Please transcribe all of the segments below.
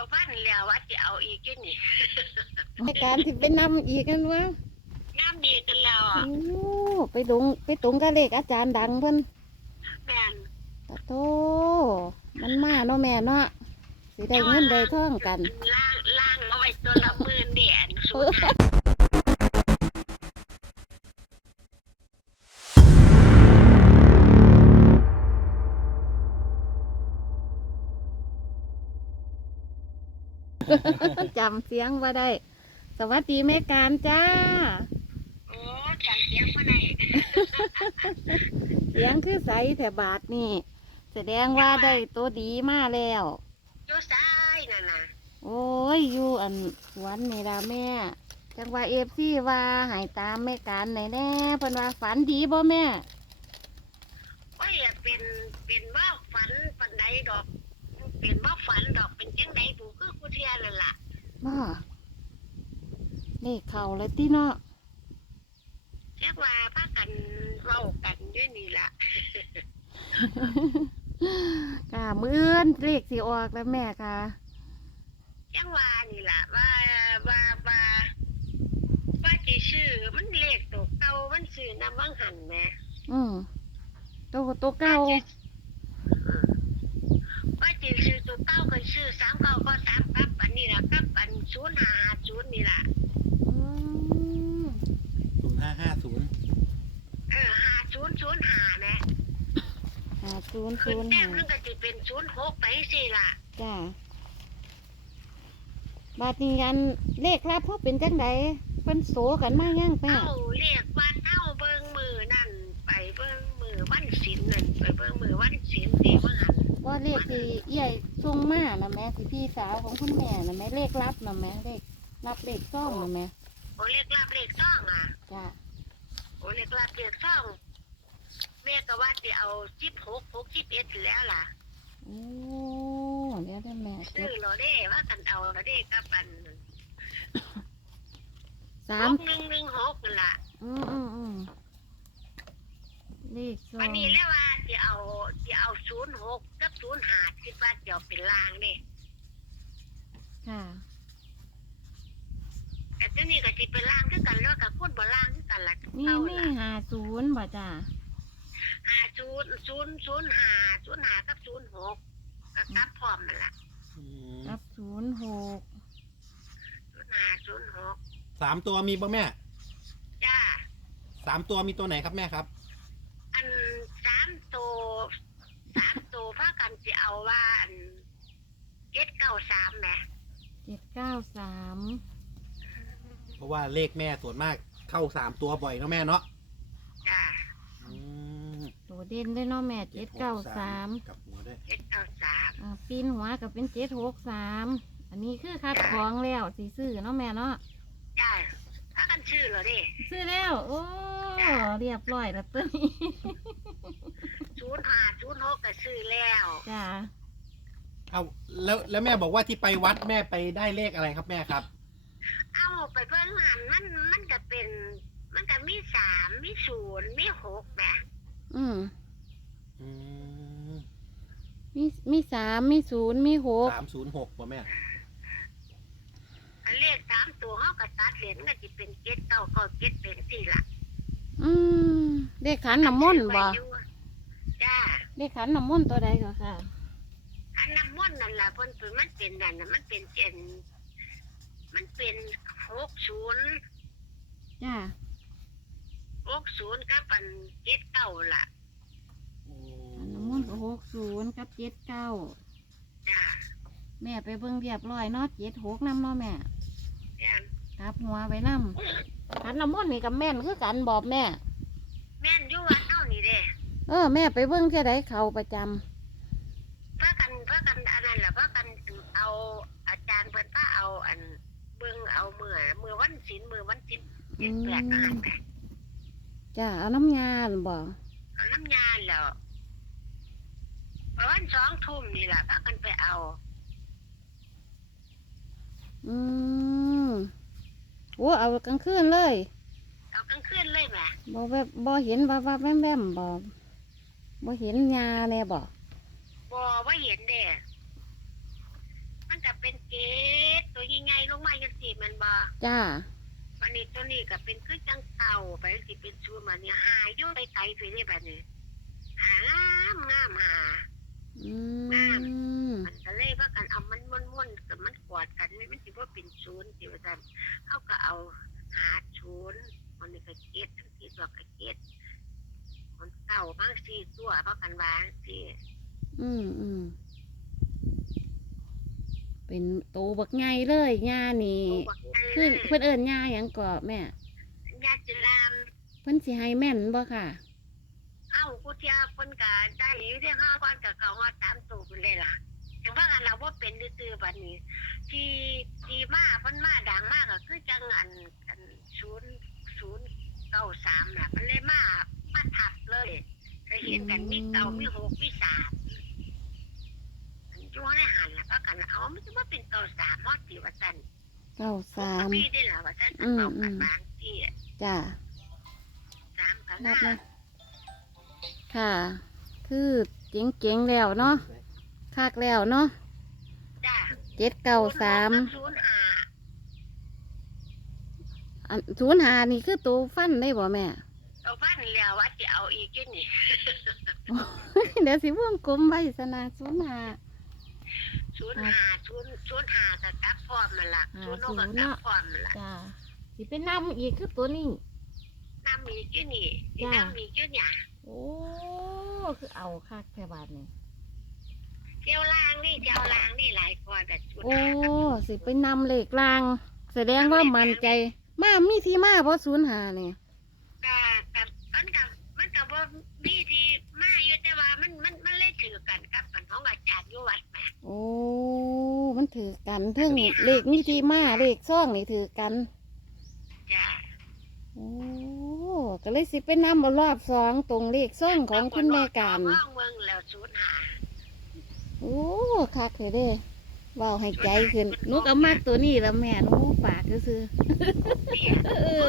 พันแล้วว่าจะเอาอีกอยู่นี่ในการที่ไปนำอีกกันวะน้ำดีกันแล้วโอ้อ่ะไปตรงกับเลขอาจารย์ดังเพิ่นแม่นตะโตมันมาเนาะแม่เนาะสิได้เงินได้ทองกันล่างเอาไว้ตัวละ10,000เด่นสุดท้ายจำเสียงว่าได้ สวัสดีแม่การจ้าโอ้จังเสียงบ่ได้เสียงคือใสแถบาทนี่ แสดงว่าได้ตัวดีมาแล้วอยู่ซ้ายนั่นน่ะโอ้ยอยู่อันสวนนี่ล่ะแม่ จังว่าเอฟซีว่าใหายตามแม่การไหนแน่เพิ่นว่าฝันดีบ่แม่โอ้ยเป็นบ่ฝันปานใดดอก เป็นบ่ฝันดอกเป็นจังได๋ผู้คือผู้เที่ยนั่นล่ะบ่นี่เข่าเลยติเนาะเรียกว่าพากันเว้ากันด้วยนี่ล่ะกะมื้ออื่นเลขสิออกแล้วแม่ค่ะยังว่านี่ล่ะว่าสิชื่อมันเลขตัวเก่ามันซื้อนำวังหันแหมอืมตัวเก่าว่าสิชื่อตัวเก่าก็ชื่อ39ก็3กับอันนี้ล่ะกับอัน0550นี่ล่ะอืม 0550 5005แหม 50 ขึ้นแต้มนึง 05 ก็สิเป็น06ไปสิล่ะจ้าบาดนี้อันเลขลับเขาเป็นจังไดเพิ่นโสกันมายังแม่เอาเรียกว่าเบิ่งมือนั่นไปเบิ่งมือวันศีลนั่นไปเบิ่งมือวันศีลที่ว่าหันว่าเลขที่ใหญ่ทรงมานะแม่ที่พี่สาวของคุณแม่นะแม่เลขลับนะแม่เลขรับเลขซ่องนะแม่โอเลขลับเลขซ่องอ่ะจ้าโอเลขลับเลขซ่องแม่ก็ว่าจะเอา16 61แล้วล่ะโอ้เดี๋ยวได้แม่จซื้อดเราได้ว่ากันเอาเราได้กับอัน 3 6116นั่นล่ะเลขซ่อวันงนี้แล้วว่าจะเอา06กับ05คิดว่าจะเอาเป็นลางเด้ค่ะแต่ตัวนี้ก็สิเป็นลางคือกันแล้วกับคนบ่ลางคือกันล่ะนี่เอามีล่ะ 50บ่จ้า 05กับ06ก็กลับพร้อมนั่นล่ะรับ06 0506 3 ตัวมีป่ะแม่จ้า 3 ตัวมีตัวไหนครับแม่ครับอัน3 ตัวพากันสิเอาว่าอัน793แหม 793 เพราะว่าเลขแม่ส่วนมากเข้า3 ตัวบ่อยเนาะแม่เนาะจ้าอืมตัวเด่นเลยเนาะแม่793 กับหัวด้วย 793 ปีนหัวกับเป็น763อันนี้คือคัดของแล้วสิซื้อเนาะแม่เนาะจ้าพากันชื่อเหรอเด้ซื้อแล้ว โอ้เรียบร้อยแล้วตัวนี้ 0506ก็ซื้อแล้วจ้าเอาแล้วแม่บอกว่าที่ไปวัดแม่ไปได้เลขอะไรครับแม่ครับเอาไปเบิ่งหันมันก็เป็นมันก็มี3มี0มี6แหมอืมอืมมี3มี0มี6 306ป่ะแม่อันเลข3ตัวเฮาก็ตัดเหรียญก็สิเป็น7 9ก็7เป็นสิล่ะอืมเลขขันน้ำมนต์บ่จ้าเลขขันน้ำมนต์ตัวใดก็ค่ะอันน้ำมนต์นั่นล่ะเพิ่นเป็นมันเป็นนั่นน่ะมันเป็นมันเป็น60 จ้า 60กับอัน79ล่ะขันน้ำมนต์ก็60กับ79 จ้าแม่ไปเบิ่งเรียบร้อยเนาะ76นำเนาะแม่จ้ากลับหัวไว้นำขันน้ำมนต์นี่กับแม่นคือกันบอกแม่แม่นอยู่วัดเฮานี่เด้แม่ไปเบิ่งเท่าใดเขาประจำพากันอันนั้นล่ะพากันเอาอาจารย์เพิ่นพาเอาอันเบิ่งเอามื้อวันศีล78มาแหมจ้าเอาน้ำยาบ่เอาน้ำยาแล้วประมาณ2 ทุ่มนี่ล่ะพากันไปเอาอืมโอ้เอากลางคืนเลยเอากลางคืนเลยแหมบ่เห็นว่าแวมๆบ่เห็นยาแน่บ่บ่เห็นเด้มันก็เป็นเกตตัวใหญ่ๆลงมาจังซี่มันบ่จ้าวันนี้ตัวนี้ก็เป็นคือจังเก่าไปสิเป็นชูมันเนี่ยหายอยู่ไปไกลไปได้บัดนี้หางามหาอืมมันก็เลยว่ากันเอามันม่วนๆกับมันกอดกันมันสิว่าเป็นศูนย์สิว่าซั่นเขาก็เอาหาศูนย์มันนี่ก็เกตทั้งที่ตัวก็เกตมันเก่าบางสี่ตัวเพราะกันวางสิอืมเป็นโตบักใหญ่เลยย่านี่บอกไงเพิ่นเพิ่นเอิ้นย่าหยังก่อแม่ญาติรามเพิ่นสิให้แม่นบ่ค่ะเอ้ากูเทียเพิ่นก็ได้อยู่ที่ห้าวันกับเขาว่าตามตูไปเลยล่ะอย่างว่ากันเราว่าเป็นซื่อๆบัดนี้ ที่มาเพิ่นมาดังมากก็คือจังอัน0093น่ะมันเลยมาทับเลยเคยเห็นกันมีเก่ามี6มี3อันอยู่ในหันล่ะว่ากันเอามันจะว่าเป็นเก่า3ฮอดสิว่าซั่น 93 มีได้ล่ะว่าซั่นเก่ากันบางที่จ้า 3ก็นัน่าบนะค่ะ คือเจ๋งๆแล้วเนาะคักแล้วเนาะจ้า 793 อัน05นี่คือตัวฟันได้บ่แม่เอาฟันแล้วว่าจะเอาอีกอยู่นี่เดี๋ยวสิวงกลมไว้ซะนะ05 05กับกลับพร้อมมันล่ะ06กับกลับพร้อมมันล่ะจ้าสิเป็นน้ำอีกคือตัวนี้น้ำมีอยู่นี่จ้าน้ำมีอยู่เนี่ยโอ้คือเอาคักแค่บาทนี่เจ้าล่างนี่หลายคนแต่ชุดโอ้สิเป็นนำเหล็กลาง แสดงว่ามันใจมามีที่มาเพราะ05นี่กับมันกับว่ามีที่มาอยู่แต่ว่ามันเลยถือกันกับมันของอาจารย์อยู่วัดแหมโอ้มันถือกันถึงเหล็กมีที่มาเหล็กซ่องนี่ถือกันจ้าโอ้ก็เลยสิเป็นนำรอบ2ตรงเลขซ่องของคุณแม่การห้องเมืองแล้ว05 โอ้คักเลยเด้เว้าให้ใจขึ้นนุกเอามากตัวนี้แล้วแม่หนูปากซื่อๆเออ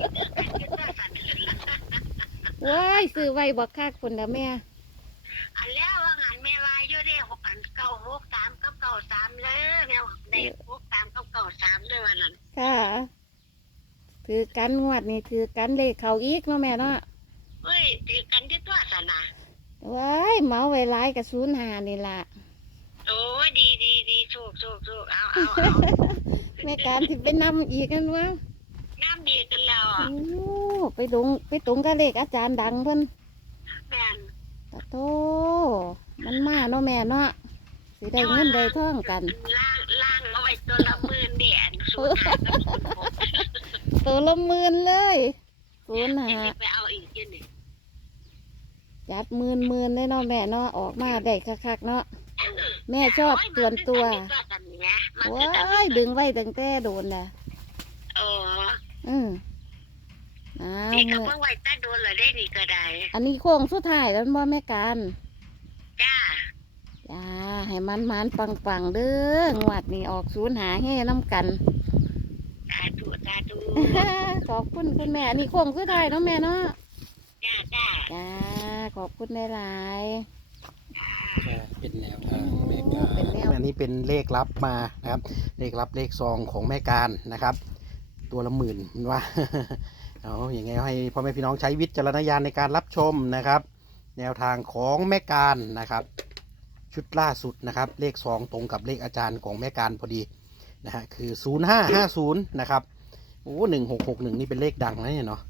ว้ายซื้อไว้บ่คักคนละแม่อันแล้วว่างานแม่วายอยู่ได้อัน963กับ93เลยแม่ได้63กับ93ด้วยวันนั้นค่ะถือกันงวดนี่ถือกันเลขเขาอีกเนาะแม่เนาะเฮ้ยถือกันที่ตัวสนะว้ายเมาไว้ร้ายกับ05นี่ล่ะโอ้ยดีถูกเอาแม่การสิเป็นนำอีกกันวะน้ำดีกันแล้วอ่ะโอ้ไปตรงกับเลขอาจารย์ดังเพิ่นแม่นตะโตมันมาเนาะแม่เนาะสิได้เงินได้ทองกันล่างเอาไว้ตัวละ10,000เดียน05กับ06 ตัวละหมื่นเลย05 จะไปเอาอีกอยู่นี่จัดหมื่นเลยเนาะแม่เนาะออกมาได้คักๆเนาะแม่ชอบส่วนตัวว้ายดึงไว้ตั้งแต่โดนน่ะโอ้อ้าวนี่ก็เมื่อเพิ่งไว้ตาโดนเลยได้นี่ก็ได้อันนี้โค้งสุดท้ายแล้วบ่แม่การจ้าจ้าให้มันปังเด้องวดนี้ออก05ให้น้ำกันสาธุขอบคุณคุณแม่อันนี้โค้งสุดท้ายเนาะแม่เนาะจ้าจ้าขอบคุณหลายๆเป็นแนวทางแม่การเป็นแนวอันนี้เป็นเลขลับมานะครับ เลขลับเลขซองของแม่การนะครับ ตัวละ10,000มันว่า เอาอย่างไงให้พ่อแม่พี่น้องใช้วิจารณญาณในการรับชมนะครับ แนวทางของแม่การนะครับ ชุดล่าสุดนะครับ เลขซองตรงกับเลขอาจารย์ของแม่การพอดีนะฮะคือ0550นะครับโอ้1661นี่เป็นเลขดังนะเนี่ยเนาะ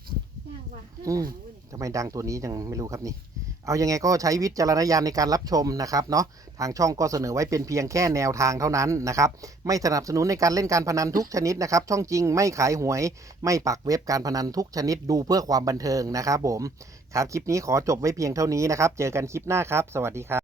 ทำไมดังตัวนี้ยังไม่รู้ครับนี่ เอายังไงก็ใช้วิจารณญาณในการรับชมนะครับเนาะ ทางช่องก็เสนอไว้เป็นเพียงแค่แนวทางเท่านั้นนะครับ ไม่สนับสนุนในการเล่นการพนันทุกชนิดนะครับ ช่องจริงไม่ขายหวย ไม่ปักเว็บการพนันทุกชนิดดูเพื่อความบันเทิงนะครับผม ครับคลิปนี้ขอจบไว้เพียงเท่านี้นะครับ เจอกันคลิปหน้าครับ สวัสดีครับ